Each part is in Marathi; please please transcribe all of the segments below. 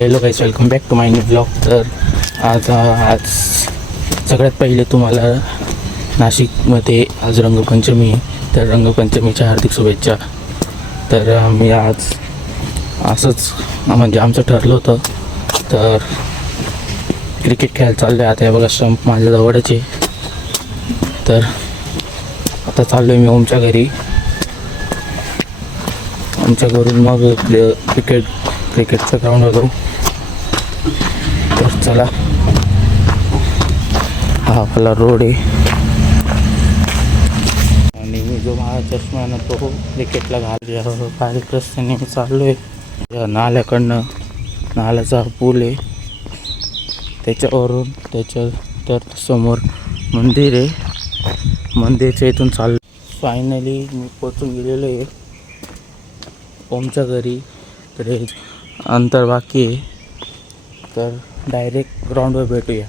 Hello guys, welcome back to my new blog. तर आज सगळ्यात पहिले तुम्हाला नाशिकमध्ये आज रंगपंचमी, तर रंगपंचमीच्या हार्दिक शुभेच्छा. तर मी आज असंच म्हणजे आमचं ठरलं होतं, तर क्रिकेट खेळायला चाललो आहे. आता हे बघा स्टंप माझ्या जवळच आहे. तर आता चाललो आहे मी ओमच्या घरी. आमच्या घरून मग क्रिकेटचं ग्राउंड होतो. तर चला, हा आपला रोड आहे आणि मी जो माझा चष्मा ना तो क्रिकेटला घाल बारीक रस्त्याने मी चाललो आहे. नाल्याकडनं नाल्याचा पूल आहे, त्याच्यावरून तर समोर मंदिर आहे. मंदिरच्या इथून चाललो. फायनली मी पोचून गेलेलो आहे ओमच्या घरी. तर हे अंतर बाकी आहे, तर डायरेक्ट ग्राउंडवर भेटूया.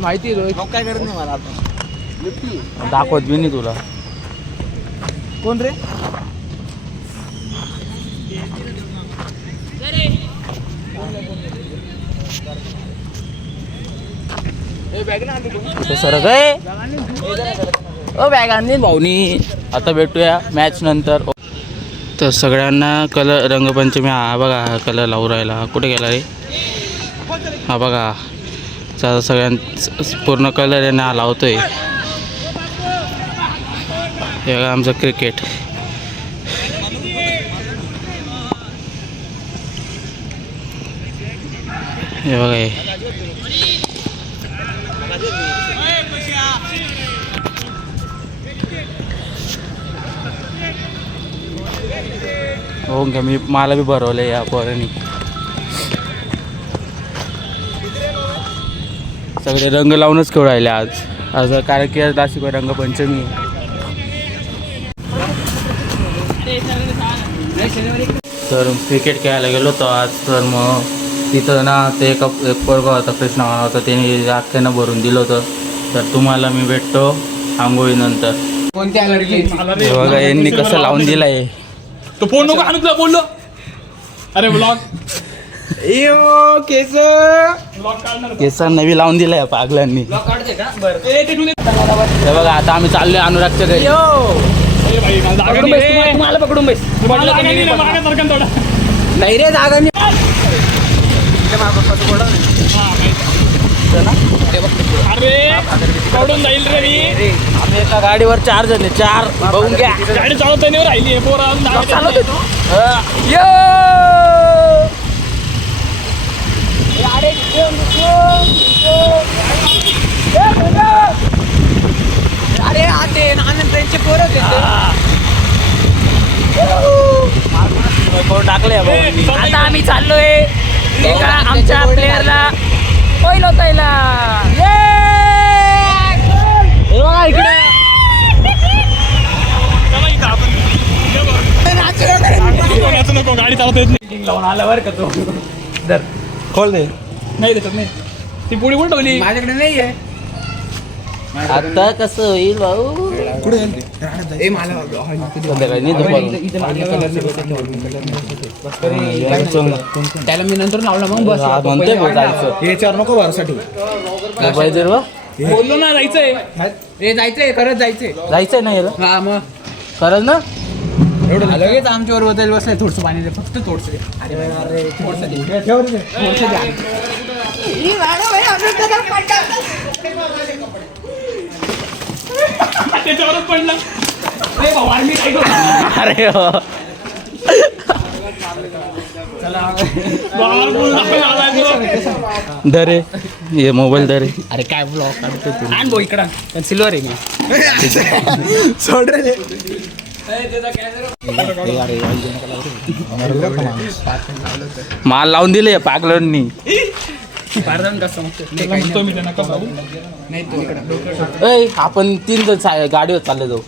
माहिती काय करत नाही मला आता दाखवत बी नाही तुला. कोण रे? सर गए बॅग आणली भाऊनी. आता भेटूया मॅच नंतर. तर सगळ्यांना रंगपंचमी हा बघा कलर लावू राहिला. कुठे गेला रे? हा बघा, सगळ्यां पूर्ण कलर आहे ना लावतोय. हे बघा आमचं क्रिकेट. हे बघा हे हो का, मी मला बी भरवलं या पोरांनी. सगळे रंग लावूनच खेळू राहिले आज कारण की आज नाशिक रंगपंचमी. तर क्रिकेट खेळायला गेलो होतो आज. तर मग तिथं ना ते एक पोरगा होता, कृष्णा होता, त्याने अख्ख्यानं भरून दिलं होतं. तर तुम्हाला मी भेटतो आंघोळीनंतर. बघा यांनी कसं लावून दिलं आहे. तो फोन नको आणू तुला बोललो. अरे ब्लॉग केसांना नवी लावून दिलाय पागलांनी. हे बघा आता आम्ही चाललोय अनुरागच्या घरी. मला पकडून बस. नाही रे जागा नाही. अरे पकडून जाईल रे मी. आम्ही एका गाडीवर 4 जण आहे. 4 बघून घ्या. गाडी चालवताना राहिली आहे पोरा. चालवते तू? अरे आते नानंतचे पोरं टाकले. आता आम्ही चाललोय एका आमच्या प्लेअरला पहिलं ताईला. इकडे नको, गाडी चालवता येत नाही. लावून आल्यावर का तो दर खोल दे. नाही त्याच्यात नाही. ती पुढे उलटवली. माझ्याकडे नाही आहे. आता कसं होईल भाऊ? त्याला मी नंतर लावला मग बस म्हणतोय जायचं. नको भरसाठी बोललो ना जायचंय. हे जायचंय, खरंच जायचंय ना याला. हा मग खरंच ना. एवढं लगेच आमच्यावर बदल बसलाय. थोडंसं पाणी दे, फक्त थोडंसं. त्याच्यावरच पडलं. अरे दरे ये मोबाईल दरे. अरे काय ब्लॉग काढतो तू? आण भाऊ इकडं. सिल्वर आहे मी. सोड रे. माल लावून दिले पागलांनी. मी त्यांना कसं आपण 3 जण गाडीवर चालले जाऊ.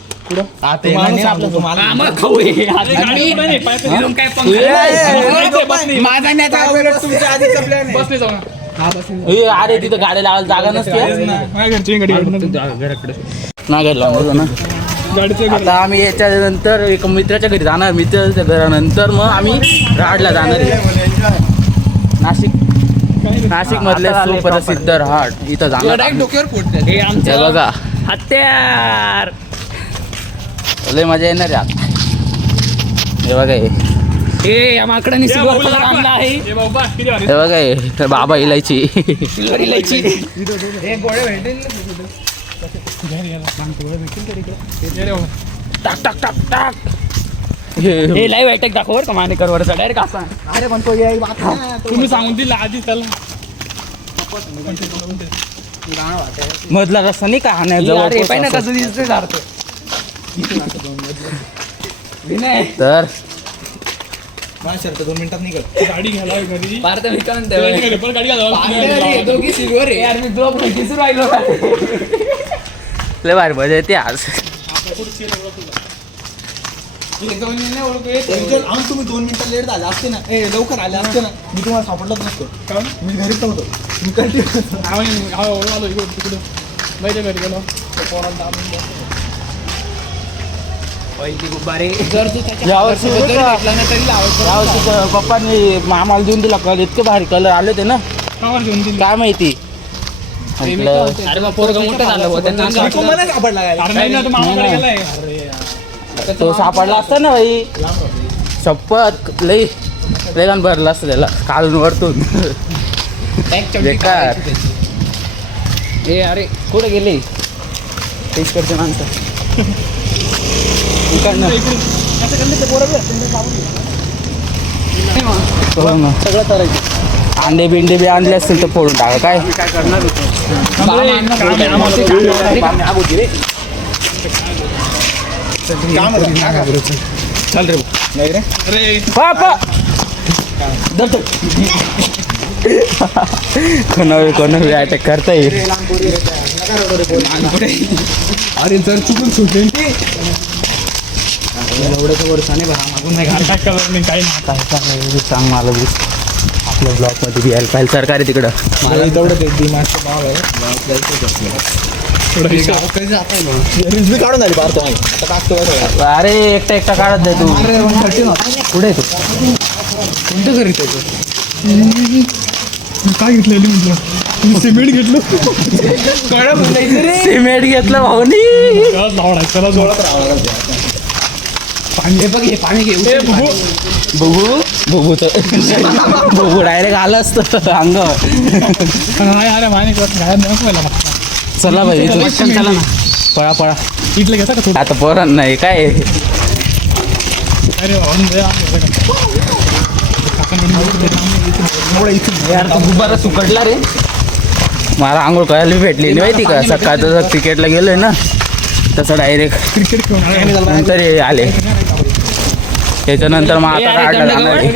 अरे तिथं गाडी लावायला जागा नसते नाही लावून ना. आता आम्ही याच्या नंतर एका मित्राच्या घरी जाणार. मित्राच्या घरानंतर मग आम्ही राहाडला जाणार आहे. नाशिक मधले सुप्रसिद्ध राहाड इथं जाणार. हे आमच्या बघा हत्यार लय मजा येणार आहे आता. हे बघा हे या माकडाने सिल्वर कलर आणला आहे. हे बघा हे बाबा इलायची. सिल्वर इलायची. टाक टाक टाक टाक. हे लाईव्ह अटॅक दाखव बरं का मानेकर वरचा डायरेक्ट असा. अरे पण तो तुम्ही सांगून दिला आधी त्याला. मधला रस्ता नाही का अरे हाण्याजवळ पाहिजे ना कसं दिसतंय सारखं. विनय तर 2 मिनिटात निघत. गाडी घ्यायला घरी भारत विकांत पण गाडी घालावं. दोघी सिल्वर आहे. यार मी ब्लॉग नाही राहिलो. लय भारी मजा येते आज. तुम्ही 2 मिनिटं लेट झाले असते ना, लवकर आले असते ना, मी तुम्हाला सापडलंच नसतो. कारण मी घरीच नव्हतो. मी कंटिन्यू आलो इकडं तिकडं माहिती घरी गेलो पोरांना गुब्बारे. जर तू यावर्षी पप्पांनी आम्हाला देऊन दिला कलर. इतके भारी कलर आले होते ना कामावर घेऊन दिली. काय माहिती. अरे बा पोरगं मोठं झालं बुवा, त्यांना असं वाटलं. मला सापडला काय. अरे नाही ना तो मामाकडे गेलाय. तो सापडला असता ना भाई शपथ लई लयगान भरला असतं त्याला काढून वरतून. बेकार. ए अरे कुठे गेले तेच करते माणसं. सगळं करायचं. अंडे बिंडे बी आणले असतील तर फोडून टाका. काय करणार चल रे नाही रे. कोणावर अटॅक करता येईल. अरे जर चुकून सुटले ते एवढ्याचं वर्षाने भरा मागून नाही घाल. काय कलर नाही काही नाही. सांग मला बी आपल्या ब्लॉकमध्ये बी यायला पाहिजे सरकारी तिकडं. मला तेवढं ते डिमांडचं भाव आहे. रिझवी काढून आली भारत नाही आता टाकतो काय सगळं. अरे एकटा काढत जाय तू. अरे 130 ना. पुढे तू कोणतं घरी त्याचं काय घेतलेली म्हटलं सिमेंट घेतलं. सिमेंट घेतलं भाऊनी. लावडायचं पाणी बघ हे पाणी घे. बघू तर बघू डायरेक्ट आलं असतं अंगावर. नाही अरे माने काय नको चला भाई चला ना पळा पळा. इथलं घेता का थोडं. आता पोरां नाही काय अरे यार तो गुब्बारा सुकडला रे. मला आंघोळ करायला भेटलेली माहिती का. सकाळचं क्रिकेटला गेलोय ना तसं डायरेक्ट क्रिकेट खेळून नंतर हे आले. त्याच्यानंतर मग आता काढला जाणार आहे.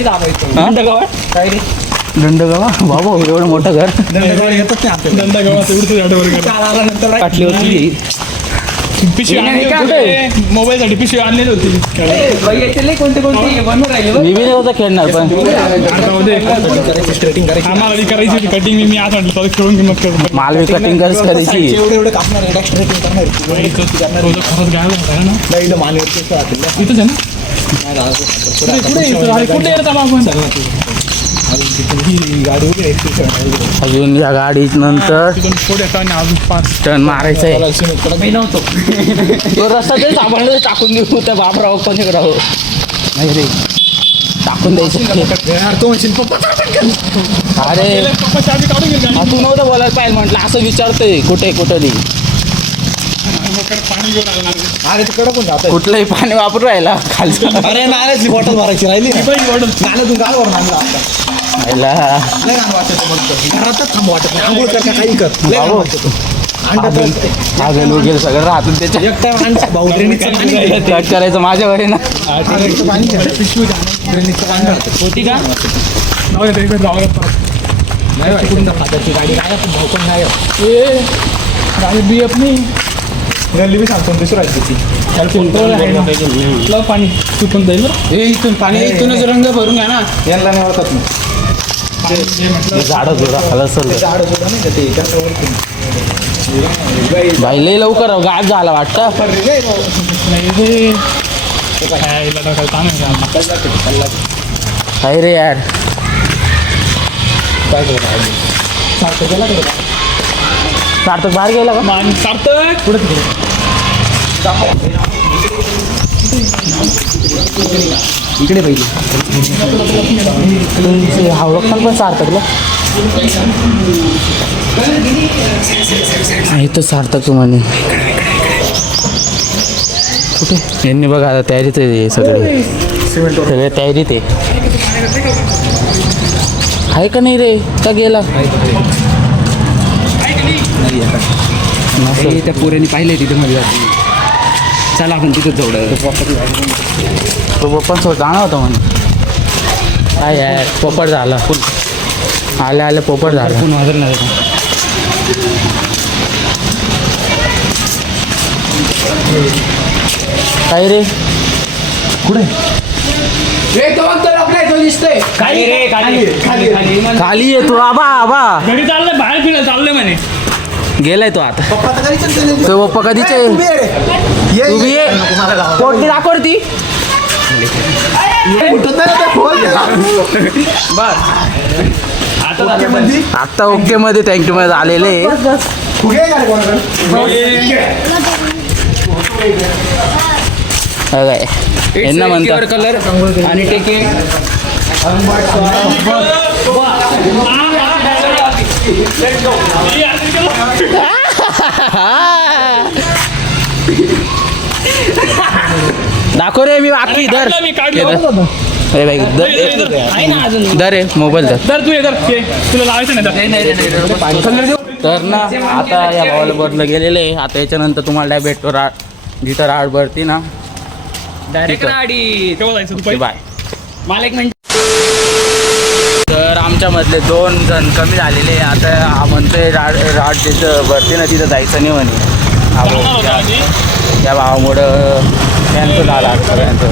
दंडगावा बाबा एवढं मोठं घर येतच नाही आपल्याला. दंडा गावात एवढं झाडावर आल्यानंतर काटली होती. पिशवी मोबाईलसाठी पिशवी आणलेली होती. कोणते बनवून राहिले मी बी नव्हतं खेळणार पण स्ट्रेटिंग करायची. आम्हाला बी करायची होती कटिंग. मी आज म्हटलं तर खेळून किंमत करतो. माल बी कटिंग करायची. एवढे कापणार आहे स्ट्रेटिंग करणार आहे. खरंच गायला होता ना नाही इथं मानवरती राहतील ना. इथंच आहे ना. कुठे येतो अरे कुठे येतात आपण. ही गाडी वगैरे अजून या गाडी नंतर तिथून पुढे येतो आणि अजून 5 टर्न मारायचं आहे. मी नव्हतो. तो रस्ता ते सापडलं टाकून देऊ त्या बापराव कोणी राहू नाही रे टाकून द्यायचं. तो म्हणशील पप्पा अरे पप्पा चाबी काढून गेले. तू नव्हतं बोलायला पाहिजे म्हटलं असं विचारतोय कुठे कुठं नाही. पाणी घेऊन आला. अरे तिकडं पण जात कुठलंही पाणी वापरून राहिला खालचं. अरे नाल्यातली बॉटल भरायची राहिली नाल्यातून गाळ भरून आणला आता. राहिला. लय घाण वाटतं मग घरातच थांब वाटत नाही. आंघोळ कर का काही कर लय घाण वाटतं. आगल वगैरे सगळं राहतं त्याच्या एक टाइम आणखी भाऊ ड्रेनेजचं पाणी घ्या. कट करायचं माझ्यावर आहे ना. ड्रेनेजचं पाणी घ्या. ड्रेनेजचं पाणी राहतं. होती का नाही तिकडून फादरची गाडी काय भाऊ पण नाही गाडी बी अपनी गल्ली बी सांगतो दुसरं आहे ती लाव पाणी चुकून जाईल बरं. इथून पाणी इथूनच रंग भरून घ्या ना. यांना नाही ओळखत नाही झाडं जोडा खाला असेल तर. झाडं जोडा नाही का ते त्यांना ओळखत बाई लय लवकर गायब झाला वाटतं. काय रे यार सार्थक बाहेर गेला का? सार्थक पुढे तिकडे इकडे पाहिजे हा ओळखताल पण सार्थकला आहे तो सार्थक म्हणे. कुठे यांनी बघा आता तयारीत आहे सगळे सगळे तयारीत आहे का नाही रे का गेला हे त्या पोऱ्याने पाहिलंय तिथे मध्ये चला आपण तिथं जाऊ. तो पप्पांसोबत जाणार होता म्हणे. काय यार पोपट झाला फुल आल्या आल्या पोपट झाला. कोण वाजणार काय रे कुठे खाली रे खाली खाली खाली खाली येतो आबा आबा घरी चाललंय बाहेर फिरायला चाललंय म्हणे. गेलाय तो आता. पप्पा तर घरीच असतील. तो पप्पा कधीच आहे उभी आहे रे. ये, उभी ये. आहे पोटी दाखवती उठत नाही ते खोल त्याला. ओके म्हणजे? आता ओके मध्ये थँक्यू मध्ये आलेले फुगे आहे का रे कोणाकडे? काय यांना म्हणतात कलर आणि टेके दाखव रे मी बाकी दर मी काढलं. हे धर. अरे भाई आहे ना अजून. दर रे मोबाईल दर. तर तू ये तुला लावायचं नाही तर ना आता या बॉल बदलं गेलेले आहे. आता याच्यानंतर तुम्हाला डाय भेटतो जिथं राड भरती ना डायरेक्ट ठीक आहे. गाडी केव्हा जायचं तू बाय. मला एक मिनिट. तर आमच्यामधले 2 जण कमी झालेले आहे. आता हा म्हणतोय राड जिथं भरती ना तिथं जायचं नाही म्हणे. हा भाऊ त्या भावामुळं कॅन्सल झाला सगळ्यांचं.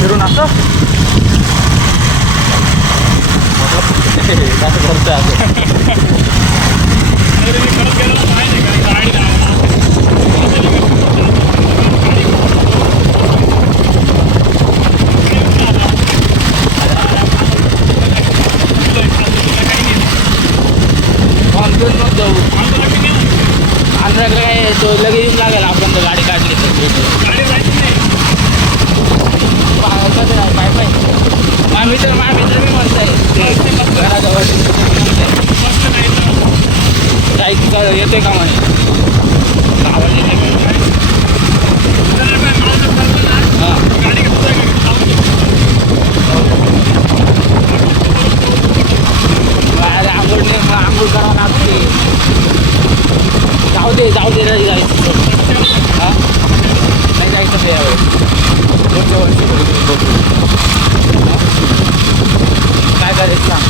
फिरून असं कसं करतोय असं. आंध्राकडे काय तो लगेच येऊन लागेल आपण तर गाडी काढली तर माझ्या मित्र मी म्हणताय घराजवळ जायचं येते का म्हणे हां आंघोळ करावं लागते. जाऊ दे नाही जायचं. हां नाही जायचं ते यावेळेस पुढच्या वर्षी बघू. काय करायचं सांग.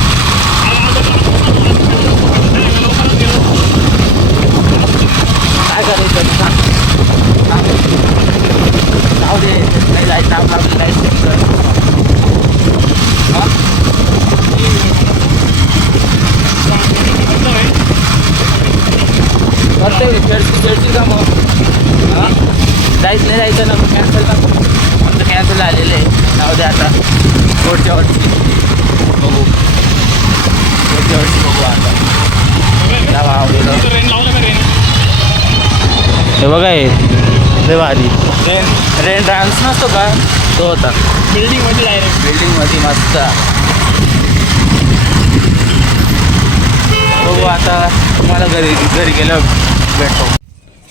काय करायचं सांग. जाऊ दे नाही जायचं आपलं जायचं हां करते जर्सी का मग हां जायचं ना कॅन्सल का आमचं कॅन्सल झालेलं आहे. जाऊ दे आता पुढच्या वर्षी बघू आता हे बघा हे भारी रेन डान्स नसतो का तो होता बिल्डिंगमध्ये मस्त. बघू आता तुम्हाला घरी गेल्यावर भेटतो.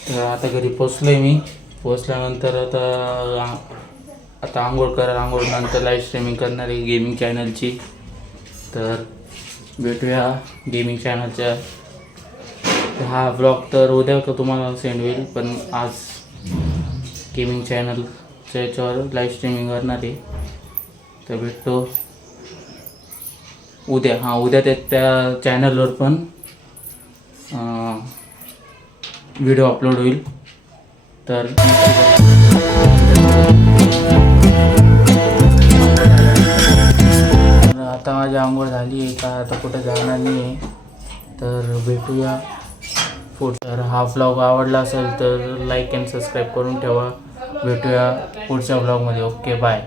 तर आता घरी पोचलो आहे मी. पोचल्यानंतर आता आंघोळ नंतर लाईव्ह स्ट्रीमिंग करणार आहे गेमिंग चॅनलची. तर भेटूया गेमिंग चॅनलच्या. हा ब्लॉग तर उद्या का तुम्हाला सेंड होईल पण आज गेमिंग चॅनलच्या याच्यावर लाईव्ह स्ट्रीमिंग करणार आहे. तर भेटतो उद्या. उद्या त्या चॅनलवर पण व्हिडिओ अपलोड होईल. तर आता माझी आंघोळ झाली आहे का आता कुठं जाणार नाही आहे. तर भेटूया तर हा व्लॉग आवडला असेल तर लाईक अँड सबस्क्राईब करून ठेवा. भेटूया पुढच्या व्लॉगमध्ये. Okay bye.